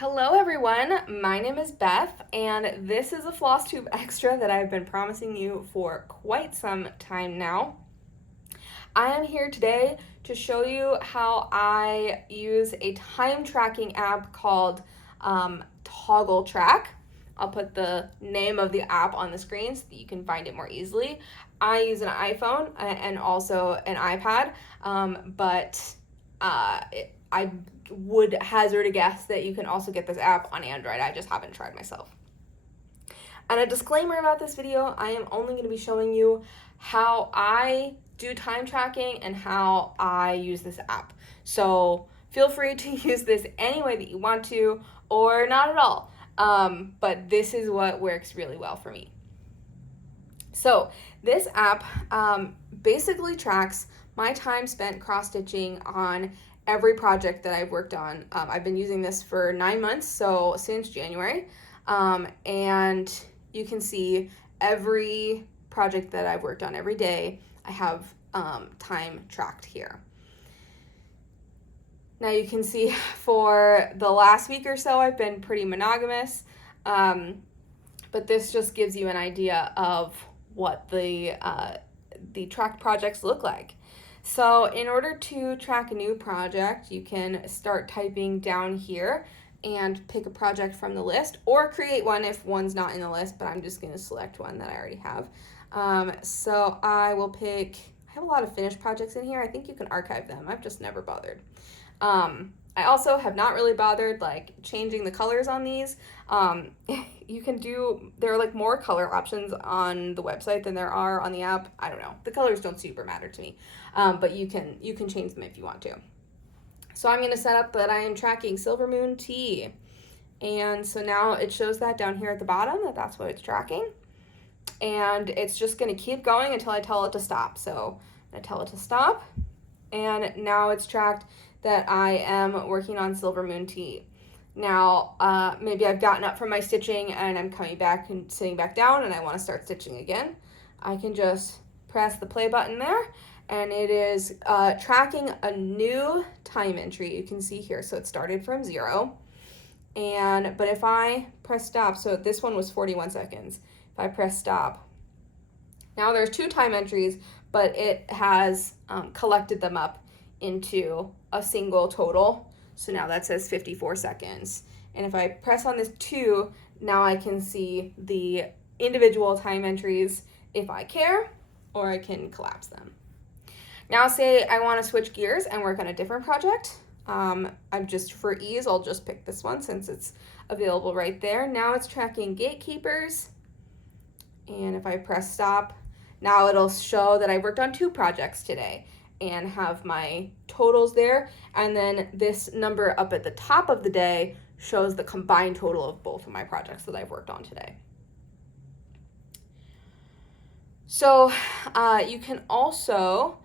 Hello everyone, my name is Beth, and this is a Flosstube extra that I've been promising you for quite some time now. I am here today to show you how I use a time tracking app called Toggle Track. I'll put the name of the app on the screen so that you can find it more easily. I use an iPhone and also an iPad, but I would hazard a guess that you can also get this app on Android. I just haven't tried myself. And a disclaimer about this video, I am only going to be showing you how I do time tracking and how I use this app. So feel free to use this any way that you want to or not at all. But this is what works really well for me. So this app basically tracks my time spent cross-stitching on every project that I've worked on. I've been using this for 9 months, so since January, and you can see every project that I've worked on every day. I have time tracked here. Now you can see for the last week or so I've been pretty monogamous, but this just gives you an idea of what the tracked projects look like. So in order to track a new project, you can start typing down here and pick a project from the list, or create one if one's not in the list, but I'm just going to select one that I already have. So I will pick, I have a lot of finished projects in here. I think you can archive them. I've just never bothered. I also have not really bothered like changing the colors on these. You can do, there are like more color options on the website than there are on the app. I don't know. The colors don't super matter to me, but you can change them if you want to. So I'm going to set up that I am tracking Silver Moon Tea. And so now it shows that down here at the bottom that that's what it's tracking. And it's just going to keep going until I tell it to stop. So I tell it to stop. And now it's tracked that I am working on Silver Moon Tea. Now, maybe I've gotten up from my stitching and I'm coming back and sitting back down and I want to start stitching again. I can just press the play button there, and it is tracking a new time entry. You can see here, so it started from 0. But if I press stop, so this one was 41 seconds. If I press stop, now there's 2 time entries, but it has collected them up into a single total. So now that says 54 seconds. And if I press on this 2, now I can see the individual time entries if I care, or I can collapse them. Now say I want to switch gears and work on a different project. I'm just, for ease, I'll just pick this one since it's available right there. Now it's tracking gatekeepers. And if I press stop, now it'll show that I worked on 2 projects today and have my totals there. And then this number up at the top of the day shows the combined total of both of my projects that I've worked on today. So you can also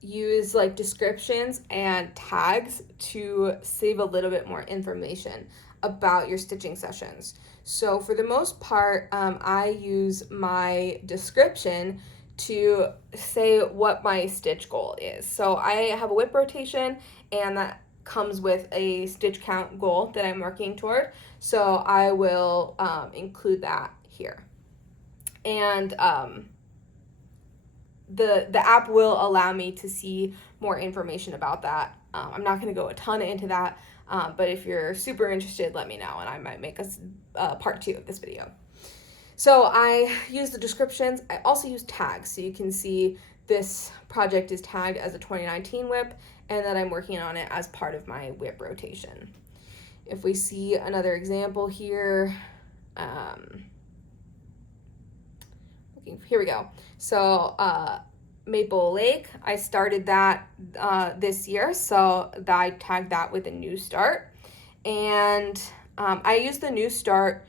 use like descriptions and tags to save a little bit more information about your stitching sessions. So for the most part, I use my description to say what my stitch goal is. So I have a whip rotation, and that comes with a stitch count goal that I'm working toward. So I will include that here. And the app will allow me to see more information about that. I'm not going to go a ton into that, but if you're super interested, let me know, and I might make a part 2 of this video. So I use the descriptions. I also use tags, so you can see this project is tagged as a 2019 whip, and that I'm working on it as part of my whip rotation. If we see another example here, here we go. So Maple Lake, I started that this year, so I tagged that with a new start. And I use the new start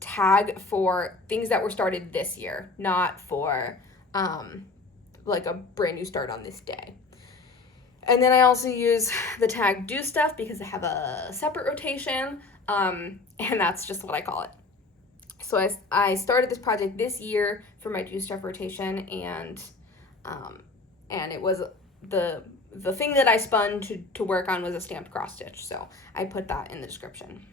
tag for things that were started this year, not for like a brand new start on this day. And then I also use the tag do stuff because I have a separate rotation, and that's just what I call it. So I started this project this year for my do stuff rotation, and it was the the thing that I spun to work on was a stamped cross stitch, so I put that in the description.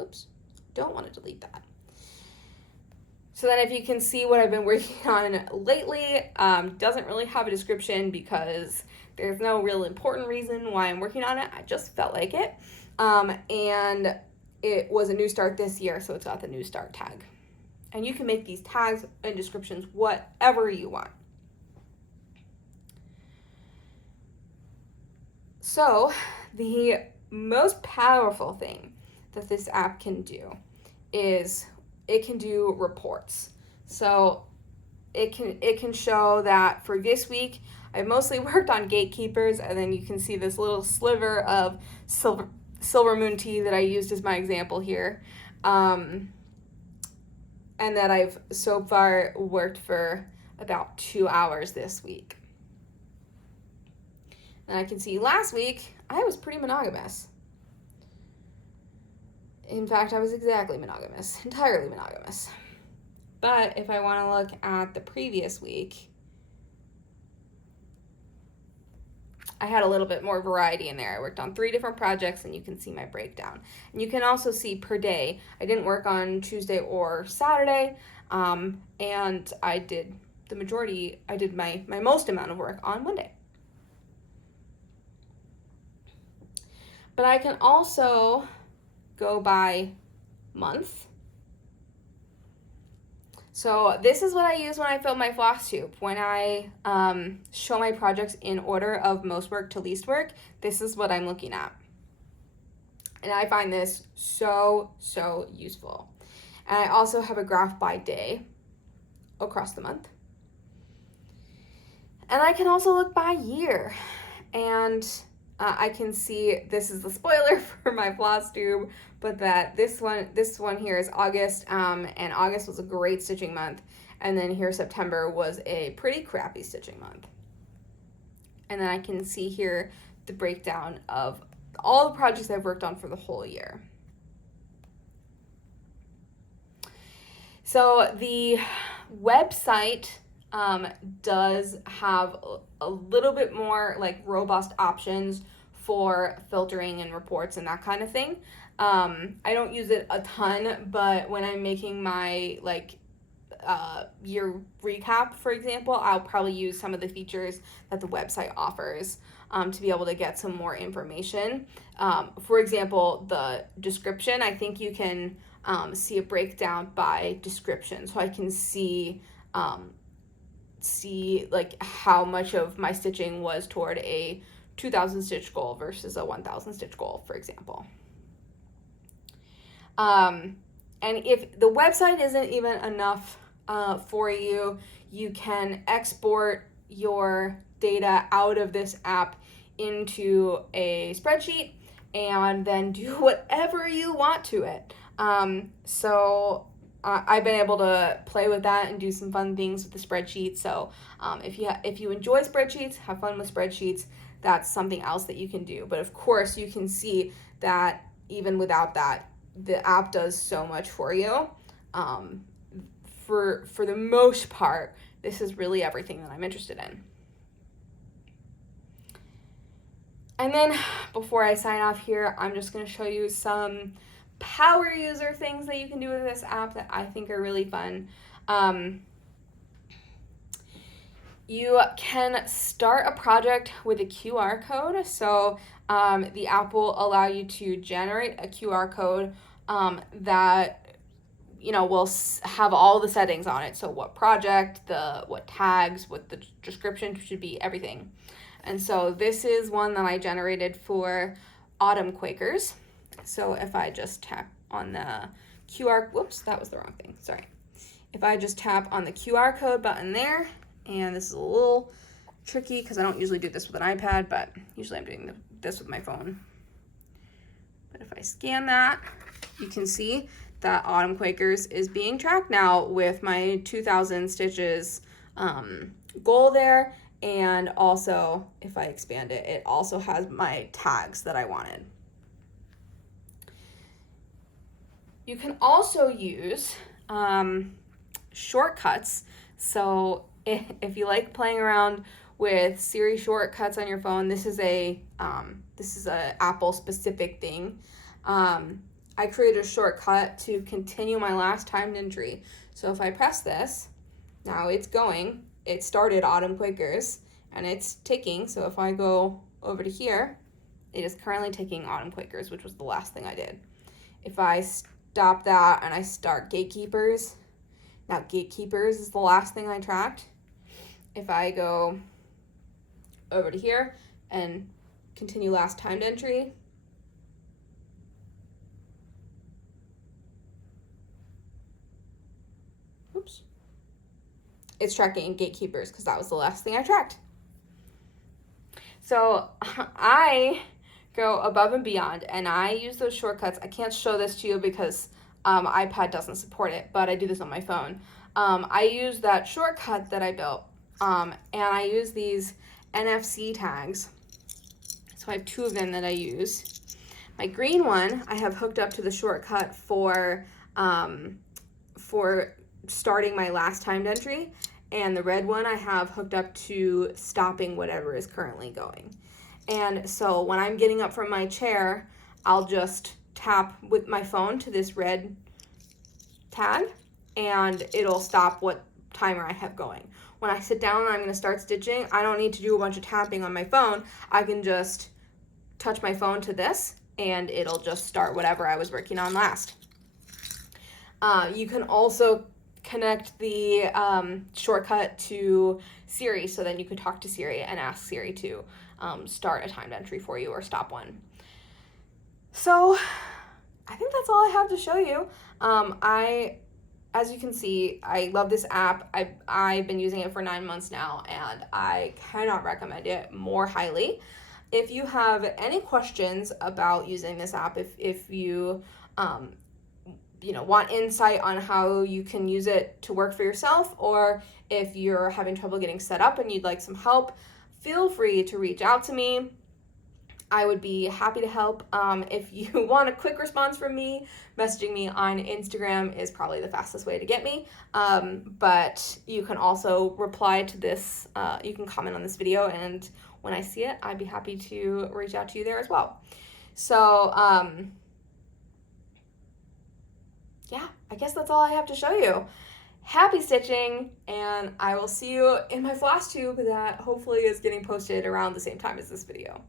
Oops, don't want to delete that. So then if you can see what I've been working on lately, doesn't really have a description because there's no real important reason why I'm working on it. I just felt like it. And it was a new start this year, so it's got the new start tag. And you can make these tags and descriptions whatever you want. So the most powerful thing that this app can do is it can do reports. So it can show that for this week I mostly worked on gatekeepers, and then you can see this little sliver of silver moon tea that I used as my example here, and that I've so far worked for about 2 hours this week. And I can see last week I was pretty monogamous. In fact, I was exactly monogamous, entirely monogamous. But if I want to look at the previous week, I had a little bit more variety in there. I worked on 3 different projects, and you can see my breakdown. And you can also see per day. I didn't work on Tuesday or Saturday, and I did my most amount of work on Monday. But I can also go by month. So this is what I use when I fill my Flosstube. When I show my projects in order of most work to least work, this is what I'm looking at. And I find this so useful. And I also have a graph by day across the month. And I can also look by year. And I can see, this is the spoiler for my Flosstube, but that this one here is August, and August was a great stitching month, and then here September was a pretty crappy stitching month. And then I can see here the breakdown of all the projects I've worked on for the whole year. So the website does have a little bit more like robust options for filtering and reports and that kind of thing. I don't use it a ton, but when I'm making my year recap, for example, I'll probably use some of the features that the website offers to be able to get some more information. For example, the description, I think you can see a breakdown by description, so I can see like how much of my stitching was toward a 2,000 stitch goal versus a 1,000 stitch goal, for example. And if the website isn't even enough for you, you can export your data out of this app into a spreadsheet and then do whatever you want to it. So I've been able to play with that and do some fun things with the spreadsheet. So if you enjoy spreadsheets, have fun with spreadsheets, that's something else that you can do. But of course, you can see that even without that, the app does so much for you. For the most part, this is really everything that I'm interested in. And then before I sign off here, I'm just going to show you some power user things that you can do with this app that I think are really fun. You can start a project with a QR code. So the app will allow you to generate a QR code that will have all the settings on it. So what project, what tags, what the description should be, everything. And so this is one that I generated for Autumn Quakers. So if I just tap on the QR, whoops, that was the wrong thing, sorry. If I just tap on the QR code button there, and this is a little tricky because I don't usually do this with an iPad, but usually I'm doing this with my phone. But if I scan that, you can see that Autumn Quakers is being tracked now with my 2,000 stitches goal there. And also, if I expand it, it also has my tags that I wanted. You can also use shortcuts. So if you like playing around with Siri shortcuts on your phone. This is a Apple specific thing. I created a shortcut to continue my last timed entry. So if I press this, now it's going. It started Autumn Quakers and it's ticking. So if I go over to here, it is currently ticking Autumn Quakers, which was the last thing I did. If I stop that and I start Gatekeepers, now Gatekeepers is the last thing I tracked. If I go over to here and continue last timed entry, oops, it's tracking Gatekeepers because that was the last thing I tracked. So I go above and beyond, and I use those shortcuts. I can't show this to you because iPad doesn't support it, but I do this on my phone. I use that shortcut that I built, and I use these NFC tags. So I have 2 of them that I use. My green one I have hooked up to the shortcut for starting my last timed entry, and the red one I have hooked up to stopping whatever is currently going. And so when I'm getting up from my chair, I'll just tap with my phone to this red tag, and it'll stop what timer I have going. When I sit down and I'm going to start stitching, I don't need to do a bunch of tapping on my phone. I can just touch my phone to this, and it'll just start whatever I was working on last. You can also connect the shortcut to Siri, so then you could talk to Siri and ask Siri to start a timed entry for you or stop one. So I think that's all I have to show you. As you can see, I love this app. I've been using it for 9 months now, and I cannot recommend it more highly. If you have any questions about using this app, if you want insight on how you can use it to work for yourself, or if you're having trouble getting set up and you'd like some help, feel free to reach out to me. I would be happy to help. If you want a quick response from me, messaging me on Instagram is probably the fastest way to get me. But you can also reply to this, you can comment on this video, and when I see it, I'd be happy to reach out to you there as well. So, yeah, I guess that's all I have to show you. Happy stitching, and I will see you in my Flosstube that hopefully is getting posted around the same time as this video.